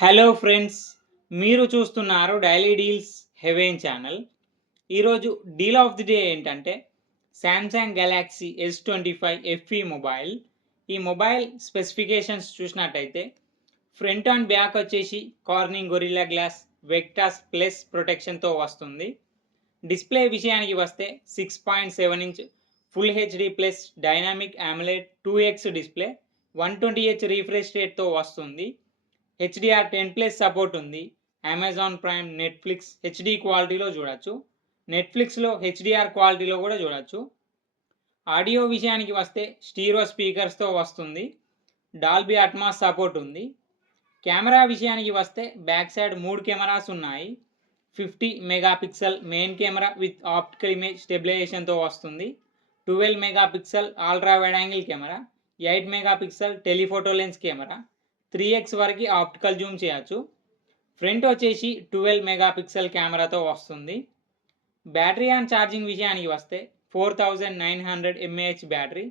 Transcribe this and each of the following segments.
Hello friends, మీరు చూస్తున్నారు daily deals heaven channel. ఈరోజు డీల్ ఆఫ్ ది డే ఏంటంటే Samsung Galaxy S25 FE mobile. ఈ మొబైల్ స్పెసిఫికేషన్స్ చూసినట్టయితే ఫ్రంట్ అండ్ బ్యాక్ వచ్చేసి Corning Gorilla glass Victus plus ప్రొటెక్షన్తో వస్తుంది. డిస్ప్లే విషయానికి వస్తే 6.7 inch full HD plus dynamic AMOLED 2x display 120Hz refresh రేట్తో వస్తుంది. HDR10+ సపోర్ట్ ఉంది. అమెజాన్ ప్రైమ్, నెట్ఫ్లిక్స్ హెచ్డి క్వాలిటీలో చూడొచ్చు. నెట్ఫ్లిక్స్లో HDR క్వాలిటీలో కూడా చూడొచ్చు. ఆడియో విషయానికి వస్తే స్టీరియో స్పీకర్స్తో వస్తుంది. డాల్బీ అట్మాస్ సపోర్ట్ ఉంది. కెమెరా విషయానికి వస్తే బ్యాక్ సైడ్ 3 కెమెరాస్ ఉన్నాయి. 50 megapixel main camera with optical image స్టెబిలైజేషన్తో వస్తుంది. 12 megapixel ultra wide angle camera, 8 megapixel telephoto lens camera, 3x వరకు ఆప్టికల్ జూమ్ చేయొచ్చు. ఫ్రంట్ వచ్చేసి 12 మెగాపిక్సెల్ కెమెరాతో వస్తుంది. బ్యాటరీ అండ్ ఛార్జింగ్ విషయానికి వస్తే 4900 mAh battery,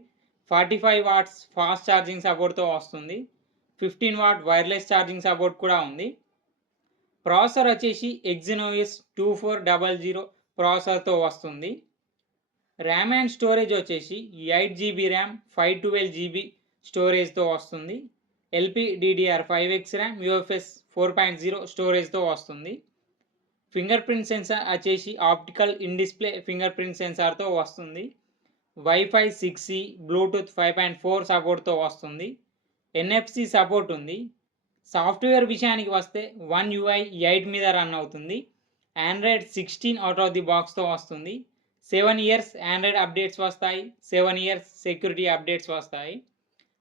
45 watts fast charging సపోర్ట్తో వస్తుంది. 15 వాట్ వైర్లెస్ ఛార్జింగ్ సపోర్ట్ కూడా ఉంది. ప్రాసెసర్ వచ్చేసి Exynos 2400 ప్రాసెసర్తో వస్తుంది. ర్యామ్ అండ్ స్టోరేజ్ వచ్చేసి 8GB ర్యామ్, 512GB స్టోరేజ్తో వస్తుంది. LPDDR5X ర్యామ్, UFS 4.0 స్టోరేజ్తో వస్తుంది. ఫింగర్ ప్రింట్ సెన్సార్ వచ్చేసి optical in display finger print సెన్సార్తో వస్తుంది. వైఫై 6E, బ్లూటూత్ 5.4 సపోర్ట్తో వస్తుంది. NFC సపోర్ట్ ఉంది. సాఫ్ట్వేర్ విషయానికి వస్తే One UI 8 మీద రన్ అవుతుంది. Android 16 అవుట్ ఆఫ్ ది బాక్స్తో వస్తుంది. 7 years ఆండ్రాయిడ్ అప్డేట్స్ వస్తాయి. 7 years సెక్యూరిటీ అప్డేట్స్ వస్తాయి.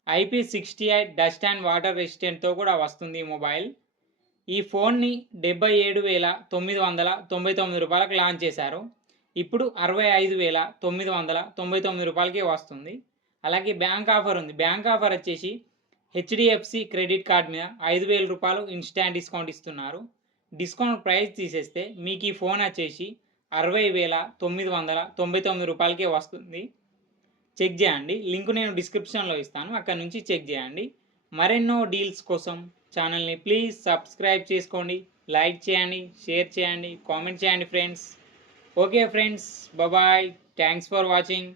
IP68 డస్ట్ అండ్ వాటర్ రెసిస్టెంట్తో కూడా వస్తుంది ఈ మొబైల్. ఈ ఫోన్ని 77,999 రూపాయలకు లాంచ్ చేశారు. ఇప్పుడు 65,999 రూపాయలకే వస్తుంది. అలాగే బ్యాంక్ ఆఫర్ ఉంది. బ్యాంక్ ఆఫర్ వచ్చేసి HDFC క్రెడిట్ కార్డ్ మీద 5,000 రూపాయలు ఇన్స్టాంట్ డిస్కౌంట్ ఇస్తున్నారు. డిస్కౌంట్ ప్రైస్ తీసేస్తే మీకు ఈ ఫోన్ వచ్చేసి 60,999 రూపాయలకే వస్తుంది. చెక్ చేయండి. లింక్ నేను డిస్క్రిప్షన్లో ఇస్తాను, అక్కడ నుంచి చెక్ చేయండి. మరెన్నో డీల్స్ కోసం ఛానల్ని ప్లీజ్ సబ్స్క్రైబ్ చేసుకోండి, లైక్ చేయండి, షేర్ చేయండి, కామెంట్ చేయండి friends. Okay friends, bye. Thanks for watching.